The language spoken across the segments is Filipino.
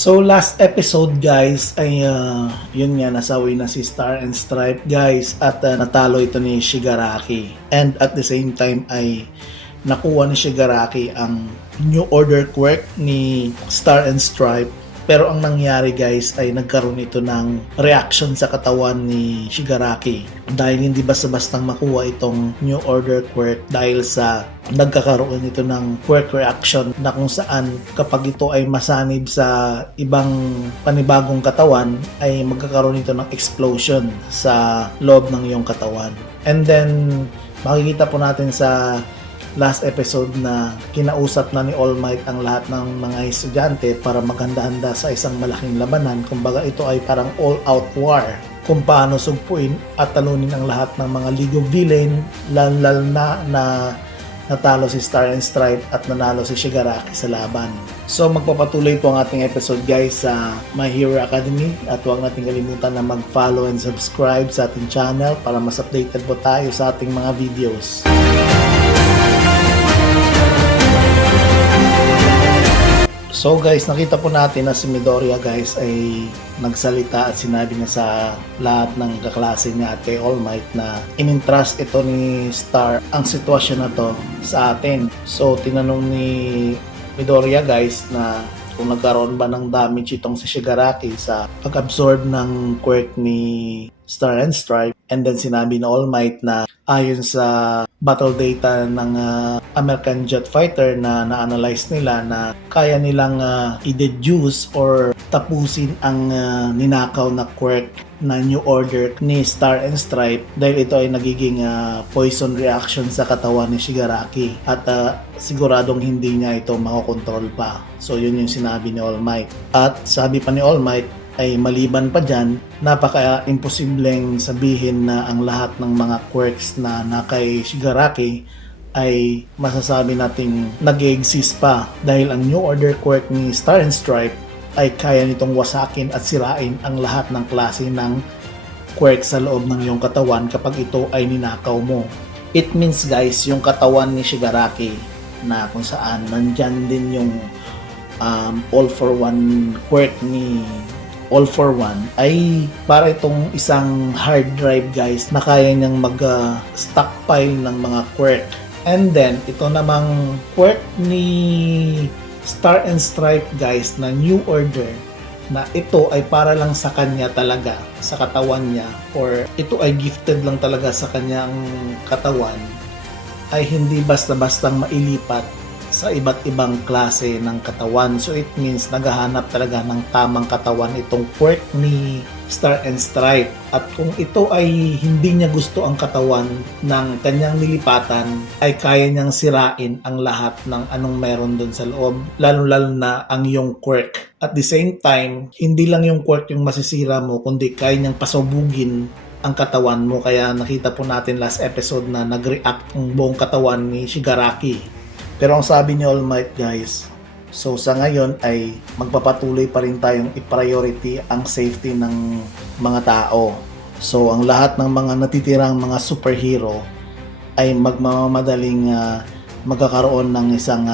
So last episode guys ay yun nga nasawi na si Star and Stripe guys at natalo ito ni Shigaraki. And at the same time ay nakuha ni Shigaraki ang New Order quirk ni Star and Stripe. Pero ang nangyari guys ay nagkaroon ito ng reaction sa katawan ni Shigaraki dahil hindi basta-bastang makuha itong New Order quirk dahil sa nagkakaroon ito ng quirk reaction na kung saan kapag ito ay masanib sa ibang panibagong katawan ay magkakaroon ito ng explosion sa loob ng iyong katawan. And then makikita po natin sa last episode na kinausap na ni All Might ang lahat ng mga estudyante para maghanda-handa sa isang malaking labanan. Kumbaga ito ay parang all-out war kung paano sugpuin at talunin ang lahat ng mga League of Villain, lal na natalo si Star and Stripe at nanalo si Shigaraki sa laban. So magpapatuloy po ang ating episode guys sa My Hero Academy at huwag natin kalimutan na mag-follow and subscribe sa ating channel para mas updated po tayo sa ating mga videos. So guys, nakita po natin na si Midoriya guys ay nagsalita at sinabi niya sa lahat ng kaklase niya at kay All Might na in-entrust ito ni Star ang sitwasyon na to sa atin. So tinanong ni Midoriya guys na kung nagkaroon ba ng damage itong si Shigaraki sa pag-absorb ng quirk ni Star and Stripe. And then sinabi ni All Might na ayon sa battle data ng American Jet Fighter na na-analyze nila na kaya nilang i-deduce or tapusin ang ninakaw na quirk na New Order ni Star and Stripe dahil ito ay nagiging poison reaction sa katawan ni Shigaraki at siguradong hindi niya ito makokontrol pa. So yun yung sinabi ni All Might. At sabi pa ni All Might ay maliban pa dyan, napaka-imposibleng sabihin na ang lahat ng mga quirks na kay Shigaraki ay masasabi nating nag-exist pa dahil ang New Order quirk ni Star and Stripe ay kaya nitong wasakin at sirain ang lahat ng klase ng quirk sa loob ng iyong katawan kapag ito ay ninakaw mo. It means guys, yung katawan ni Shigaraki na kung saan nandyan din yung All for One quirk ni All for One ay para itong isang hard drive guys na kaya niyang mag-stockpile ng mga quirk. And then ito namang quirk ni Star and Stripe guys na New Order na ito ay para lang sa kanya talaga, sa katawan niya, or ito ay gifted lang talaga sa kanyang katawan, ay hindi basta-bastang mailipat sa iba't ibang klase ng katawan. So it means naghahanap talaga ng tamang katawan itong quirk ni Star and Stripe. At kung ito ay hindi niya gusto ang katawan ng kanyang nilipatan, ay kaya niyang sirain ang lahat ng anong meron doon sa loob, lalo-lalo na ang iyong quirk. At the same time, hindi lang yung quirk yung masisira mo, kundi kaya niyang pasubugin ang katawan mo. Kaya nakita po natin last episode na nag-react ang buong katawan ni Shigaraki. Pero ang sabi ni All Might guys, so sa ngayon ay magpapatuloy pa rin tayong i-priority ang safety ng mga tao. So ang lahat ng mga natitirang mga superhero ay magmamadaling magkakaroon ng isang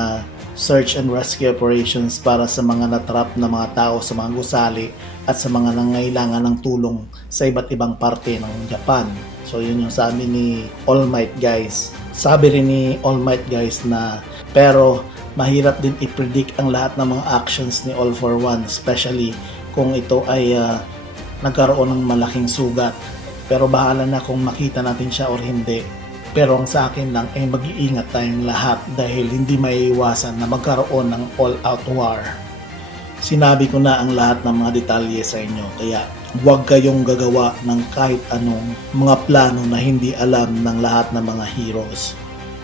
search and rescue operations para sa mga natrap na mga tao sa mga gusali at sa mga nangailangan ng tulong sa iba't ibang parte ng Japan. So yun yung sabi ni All Might guys. Sabi rin ni All Might guys na pero mahirap din i-predict ang lahat ng mga actions ni All for One, especially kung ito ay nagkaroon ng malaking sugat. Pero bahala na kung makita natin siya or hindi. Pero ang sa akin lang ay mag-iingat tayong lahat dahil hindi maiiwasan na magkaroon ng all-out war. Sinabi ko na ang lahat ng mga detalye sa inyo, kaya huwag kayong gagawa ng kahit anong mga plano na hindi alam ng lahat ng mga heroes.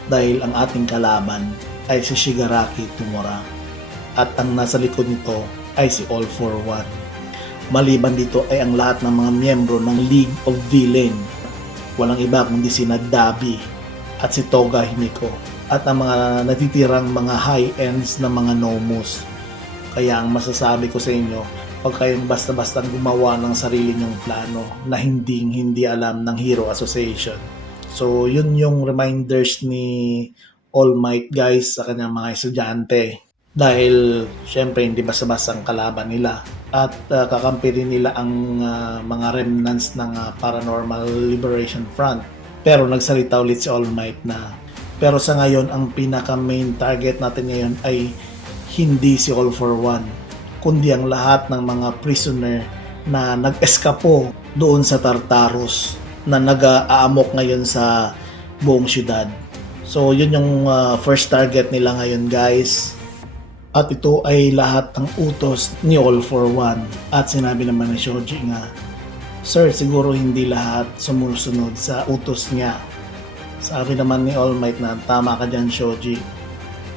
Dahil ang ating kalaban ay si Shigaraki Tomura at ang nasa likod nito ay si All for One. Maliban dito ay ang lahat ng mga miyembro ng League of Villain. Walang iba kundi si Dabi at si Toga Himiko at ang mga natitirang mga high-ends na mga Nomus. Kaya ang masasabi ko sa inyo, huwag kayong basta-basta gumawa ng sarili nyong plano na hindi alam ng Hero Association. So yun yung reminders ni All Might guys sa kanyang mga estudyante. dahil syempre hindi basta-basta ang kalaban nila at kakampi rin nila ang mga remnants ng Paranormal Liberation Front. Pero nagsalita ulit si All Might na pero sa ngayon ang pinaka main target natin ngayon ay hindi si All for One kundi ang lahat ng mga prisoner na nag-eskapo doon sa Tartarus na nag-aamok ngayon sa buong syudad. So yun yung first target nila ngayon guys. At ito ay lahat ng utos ni All for One. At sinabi naman ni Shoji nga, Sir, siguro hindi lahat sumusunod sa utos niya. Sabi naman ni All Might na tama ka dyan Shoji.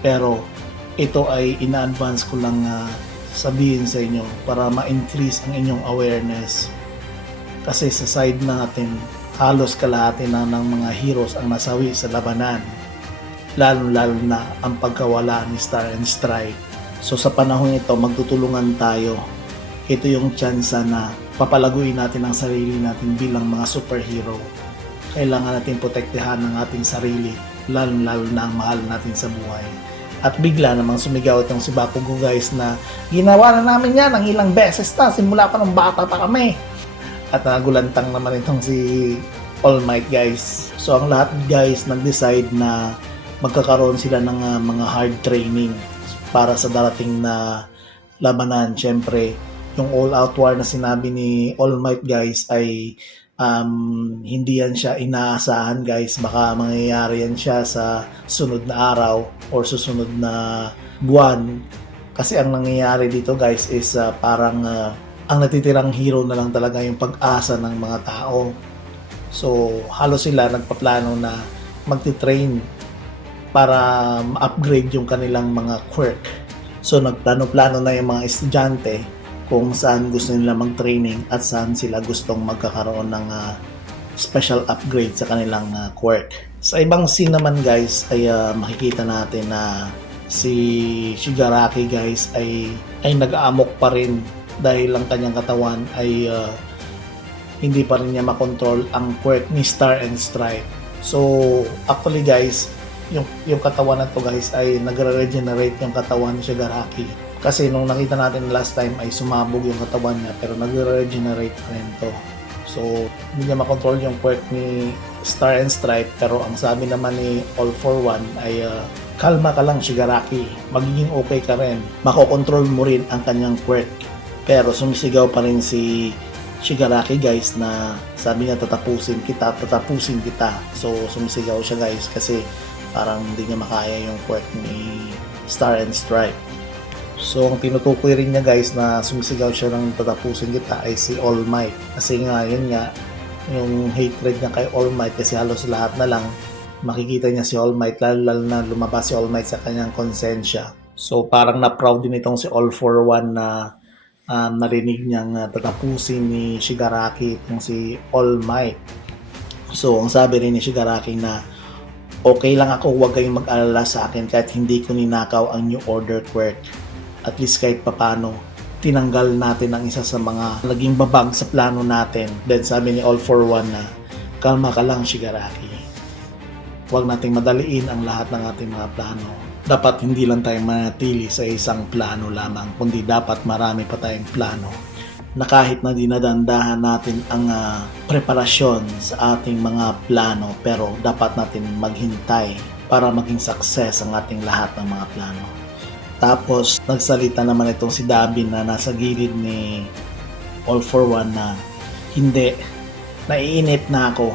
Pero ito ay ina-advance ko lang sabihin sa inyo para ma-increase ang inyong awareness. Kasi sa side natin, halos kalahati na ng mga heroes ang nasawi sa labanan. Lalo-lalo na ang pagkawala ni Star and Strike. So sa panahon ito, magtutulungan tayo. Ito yung tsansa na papalaguin natin ang sarili natin bilang mga superhero. Kailangan natin protektahan ang ating sarili, lalo-lalo na ang mahal natin sa buhay. At bigla namang sumigaw itong si Bakugo guys na ginawa na namin yan ng ilang beses na, simula pa ng bata pa kami. At nagulantang naman itong si All Might guys. So ang lahat guys nag-decide na magkakaroon sila ng mga hard training para sa darating na labanan. Siyempre, yung all-out war na sinabi ni All Might guys ay hindi yan siya inaasahan guys. Baka mangyayari yan siya sa sunod na araw or susunod na buwan. Kasi ang nangyayari dito guys is parang ang natitirang hero na lang talaga yung pag-asa ng mga tao. So, halos sila nagpaplano na magti-train para ma-upgrade yung kanilang mga quirk. So nagplano-plano na yung mga estudyante kung saan gusto nila mag-training at saan sila gustong magkakaroon ng special upgrade sa kanilang quirk. Sa ibang scene naman guys ay makikita natin na si Shigaraki guys ay nag-aamok pa rin dahil ang kanyang katawan ay hindi pa rin niya makontrol ang quirk ni Star and Stripe. So actually guys, yung katawan na to guys ay nagre-regenerate yung katawan ni Shigaraki. Kasi nung nakita natin last time ay sumabog yung katawan niya pero nagre-regenerate pa rin to. So hindi niya makontrol yung quirk ni Star and Stripe pero ang sabi naman ni All for One ay kalma ka lang Shigaraki, magiging okay ka rin. Makokontrol mo rin ang kanyang quirk. Pero sumisigaw pa rin si Shigaraki guys na sabi niya tatapusin kita. So sumisigaw siya guys kasi parang hindi niya makaya yung quirk ni Star and Stripe. So ang tinutukoy rin niya guys na sumisigaw siya ng tatapusin kita ay si All Might. Kasi nga yun nga, yung hatred niya kay All Might kasi halos lahat na lang makikita niya si All Might, lalo na lumabas si All Might sa kanyang konsensya. So parang na-proud din itong si All for One na narinig niyang tatapusin ni Shigaraki itong si All Might. So ang sabi rin ni Shigaraki na okay lang ako, huwag kayong mag-alala sa akin kahit hindi ko ninakaw ang New Order quirk. At least kahit papano, tinanggal natin ang isa sa mga naging babag sa plano natin. Then sabi ni All for One na, kalma ka lang Shigaraki. Huwag nating madaliin ang lahat ng ating mga plano. Dapat hindi lang tayo manatili sa isang plano lamang, kundi dapat marami pa tayong plano. Na kahit na dinadandahan natin ang preparasyon sa ating mga plano, pero dapat natin maghintay para maging success ang ating lahat ng mga plano. Tapos nagsalita naman itong si Dabin na nasa gilid ni All for One na hindi, naiinip na ako.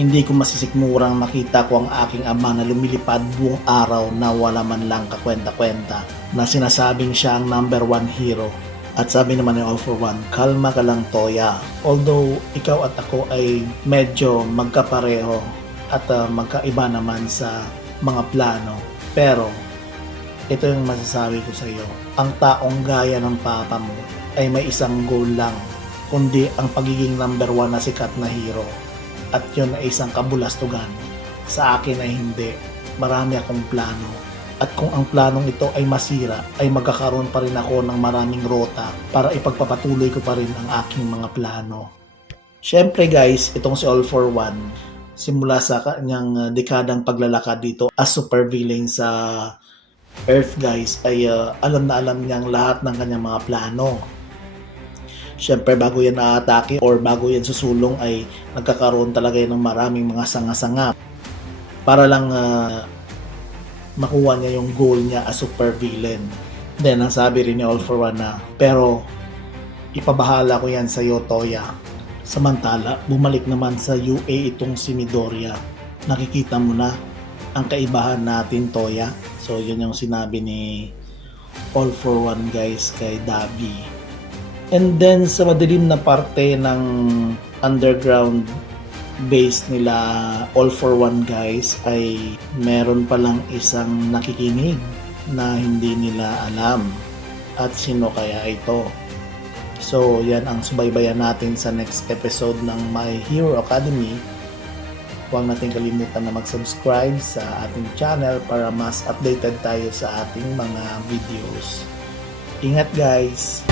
Hindi ko masisikmurang makita ko ang aking ama na lumilipad buong araw na wala man lang kakwenta-kwenta na sinasabing siya ang number 1 hero. At sabi naman ni All for One, kalma ka lang Toya. Although ikaw at ako ay medyo magkapareho at magkaiba naman sa mga plano. Pero ito yung masasabi ko sa iyo. Ang taong gaya ng papa mo ay may isang goal lang, kundi ang pagiging number 1 na sikat na hero. At yun ay isang kabulastugan. Sa akin ay hindi. Marami akong plano. At kung ang planong ito ay masira, ay magkakaroon pa rin ako ng maraming rota para ipagpapatuloy ko pa rin ang aking mga plano. Syempre guys, itong si All for One, simula sa kanyang dekadang paglalakad dito as supervillain sa Earth guys ay alam na alam niyang lahat ng kanyang mga plano. Siyempre bago yan na-atake or bago yan susulong ay nagkakaroon talaga yan ng maraming mga sanga-sanga para lang makuha niya yung goal niya as super villain. Then ang sabi rin ni All for One na, pero ipabahala ko yan sa iyo, Toya. Samantala, bumalik naman sa UA itong si Midoriya. Nakikita mo na ang kaibahan natin, Toya. So yun yung sinabi ni All for One guys kay Dabi. And then sa madilim na parte ng underground base nila All for One guys ay meron palang isang nakikinig na hindi nila alam at sino kaya ito. So yan ang subaybayan natin sa next episode ng My Hero Academy. Huwag natin kalimutan na mag-subscribe sa ating channel para mas updated tayo sa ating mga videos. Ingat guys!